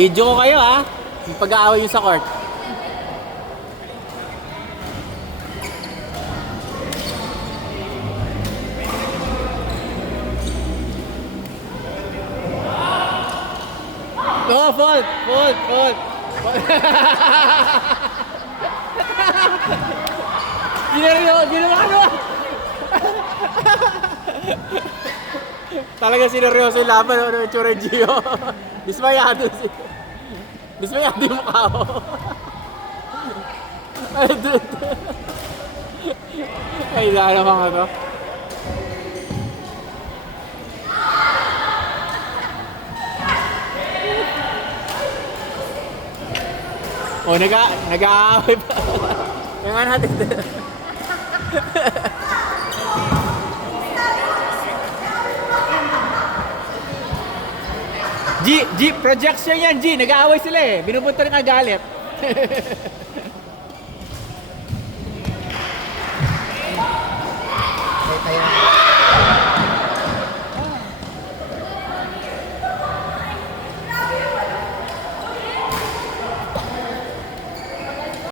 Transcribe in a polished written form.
Video ko kayo ha. Yung pag-aaway yung sa court. Oh, fault! Fault! Fault! Ginawa. Talaga sineryoso yung laban, ano, itsura yung Gio. Dismayado yung mukha ko. Ay, dude. Ay, daan naman ko to. Oh, nag-aaway pa. Kaya nga natin. G, projection yan, G. Nag-aaway sila eh. Binupunta rin ang galit.